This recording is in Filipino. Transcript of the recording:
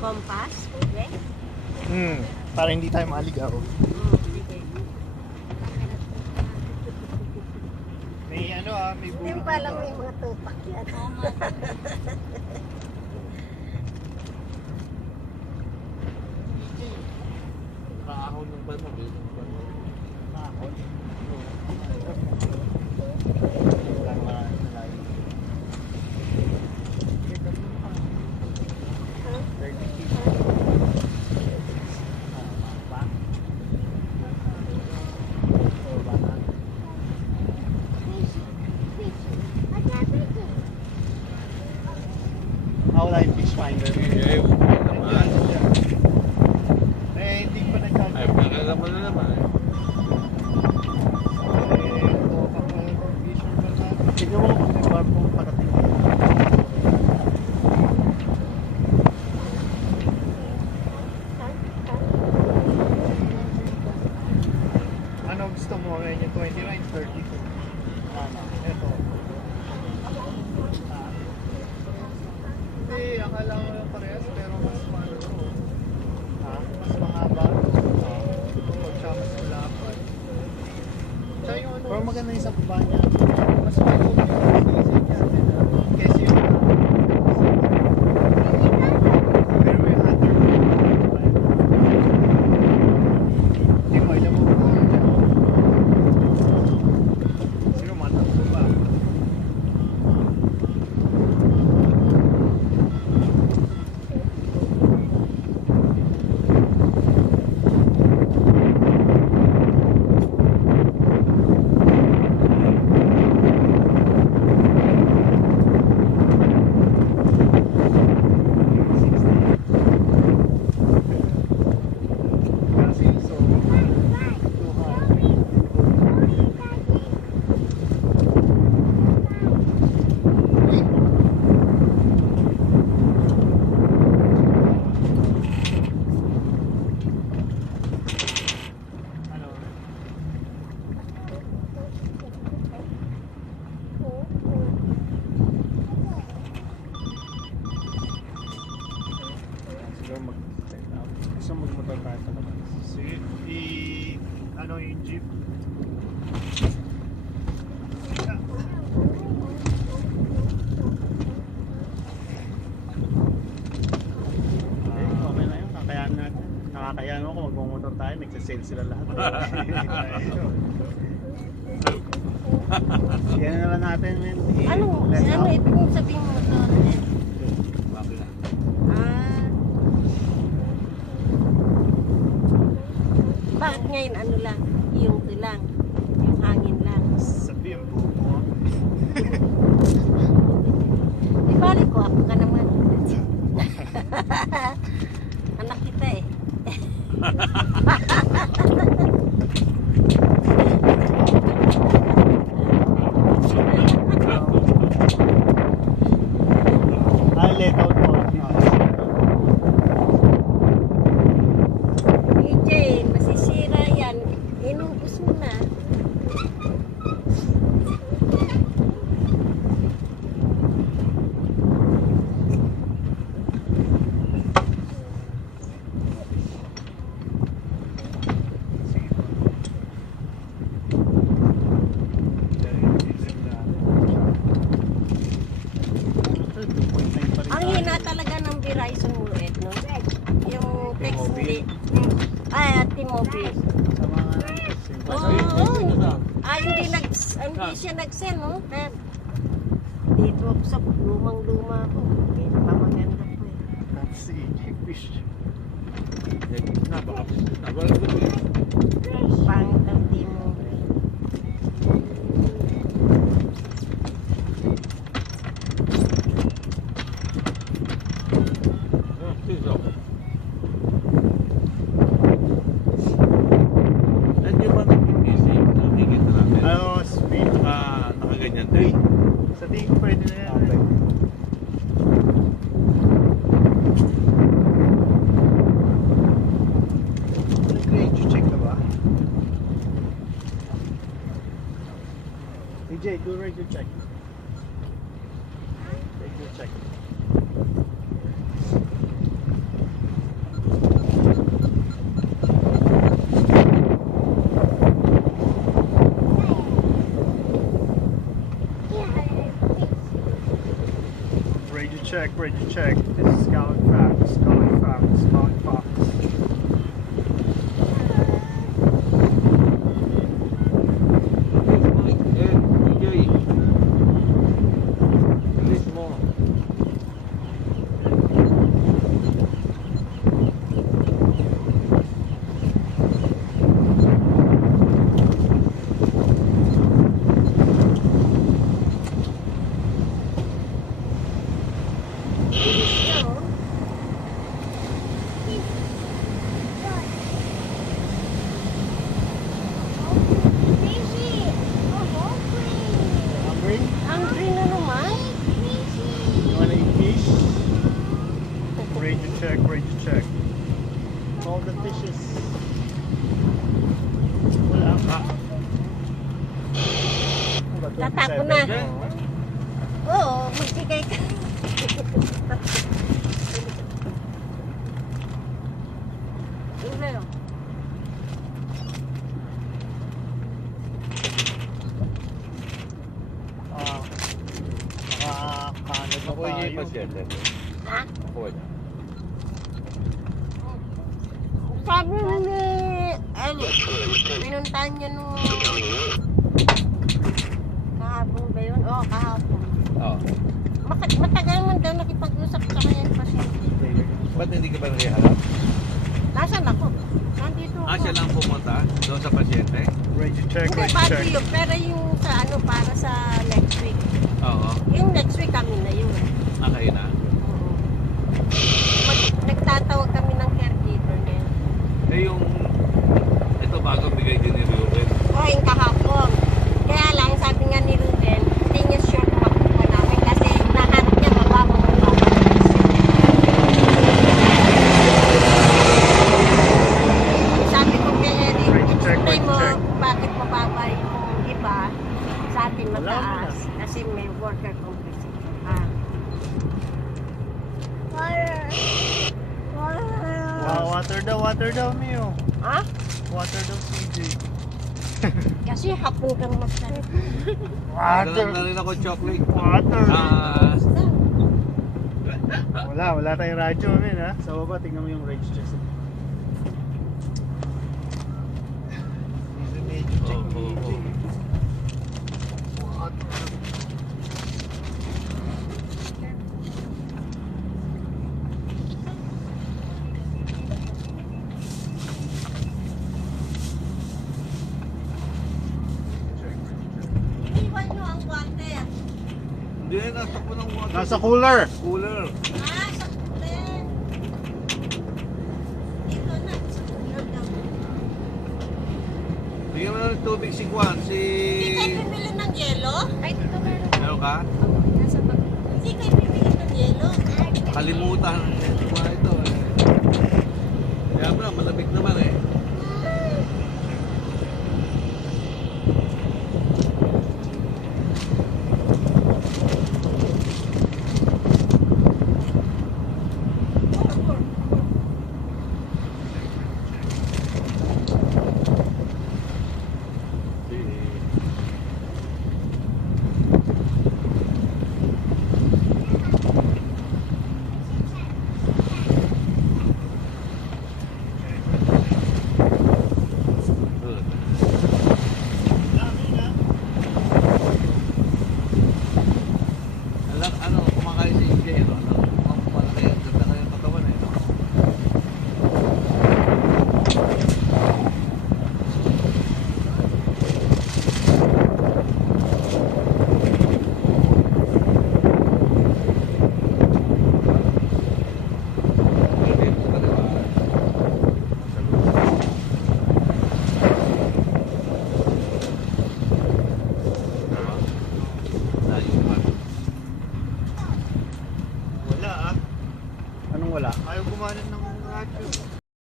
Compass? Okay. Para hindi tayo maligaw. May ano may Hindi bulong pa alam mo dito. yung mga tupak yan. Kaahon ng ba mo? Kaahon. Wala yung fish finder. Eh, naman. Eh, hindi pa Ay, nagkakaroon. pagkakaman na naman. Tignan mo kung may barko parating. Ano gusto mo? Ngayon yung 29, 30. Ano? Ito. Hindi, akala ko lang parehas pero mas ano. Mas mahaba. Tsaka mas malapad. Tsaka yung ano. Pero maganda yung sa baba niya. Mas malapad yung kasi yung pero may other hindi mo alam mo sino matakbo ba? Kasi so ano? Siguro mag-set up. Gusto mag-motor tayo sa labas. Sige, ano yung jeep? Okay na yun, kakayanan natin. Nakakayanan ako, magmumotor tayo, nagsasale sila lahat. Yan na lang natin, men. Ano? Let's Ano out. ibig mong sabihin mo to? Bakit na? Ah. Bakit ngayon ano lang? Yung ito lang. Yung hangin lang. Sabi ang buho mo. Di balik ko ako ka naman. Anak kita eh. Let out po. EJ, masisira yan. Inubos mo na. Ang hina talaga ng Verizon mo, no? Yung text hindi. Ay, T-Mobile. Sa mga Oo. Hindi siya nag-send, no? Kaya dito ako sa lumang-luma ko. Pinapamaganda ko eh. That's the fish. Napaka Pangit ang T-Mobile. Nandiyo ba nag-busy? Nakikita natin. Ano, speed? Nakaganyan din. Sa tingin ko pwede na yan. Okay. Nag-radio check ka ba? DJ, do radio check. Radio check. ready to check. This is Scout Facts, Scout Facts, Scout Facts. DJ. Bilis mo. Bilis niya, oh. Hungry? Hungry na naman. You wanna eat fish? Ready to check, ready to check. All the fishes. Wala ka. Tatapon na. Oo, magsigay ka. Ulo. Nakakaano Ako na niya yung tayo. pasyente. Ha? Ako niya. Sabi ni pinuntahan niya nung kahapon ba yun? Oo, kahapon. Oo. Matagal man daw nakipag-usap sa kanya yung pasyente. Ba't hindi ka ba nakiharap? Nasaan ako? Nandito ako. Siya lang pumunta doon sa pasyente? Ready to check, Hindi, ready to bago check. yun. Pero yung sa ano, para sa next week. Oo. Yung next week kami na yun. Kayo na. Oo. Nagtatawag kami ng caregiver niya. Eh yung... Ito bago bigay din ni Ruben. O, yung kahapon. Kaya lang, sabi nga ni Ruben, hindi niya sure kung makukuha namin kasi nahanap niya mababang sabi ko kay Eric, Ready to check, tunay ready to mo check. bakit mababa yung iba, sa atin Wala mataas. mo Kasi may worker compensation. Ah. Water daw, Mio. Ha? Water daw, CJ. Kasi hapon kang magsalit. Water. Na rin ako chocolate. Water. Ah, Wala tayong radyo, men, ha? Sa baba, tingnan mo yung range chest. Check Oo, oo, oo. Water. Iwan nyo ang water. Hindi, nasa po ng water. Nasa cooler. Cooler. Ah, sa kulen. Ito na, sa kulen daw. Bigyan mo na ng tubig si Juan. Hindi kayo bibili ng yelo? Ay, dito meron. Meron ka? Nasa bag. Hindi kayo bibili ng yelo? Kalimutan. Si Juan ito. Kaya mo na, malamig naman eh. Ano,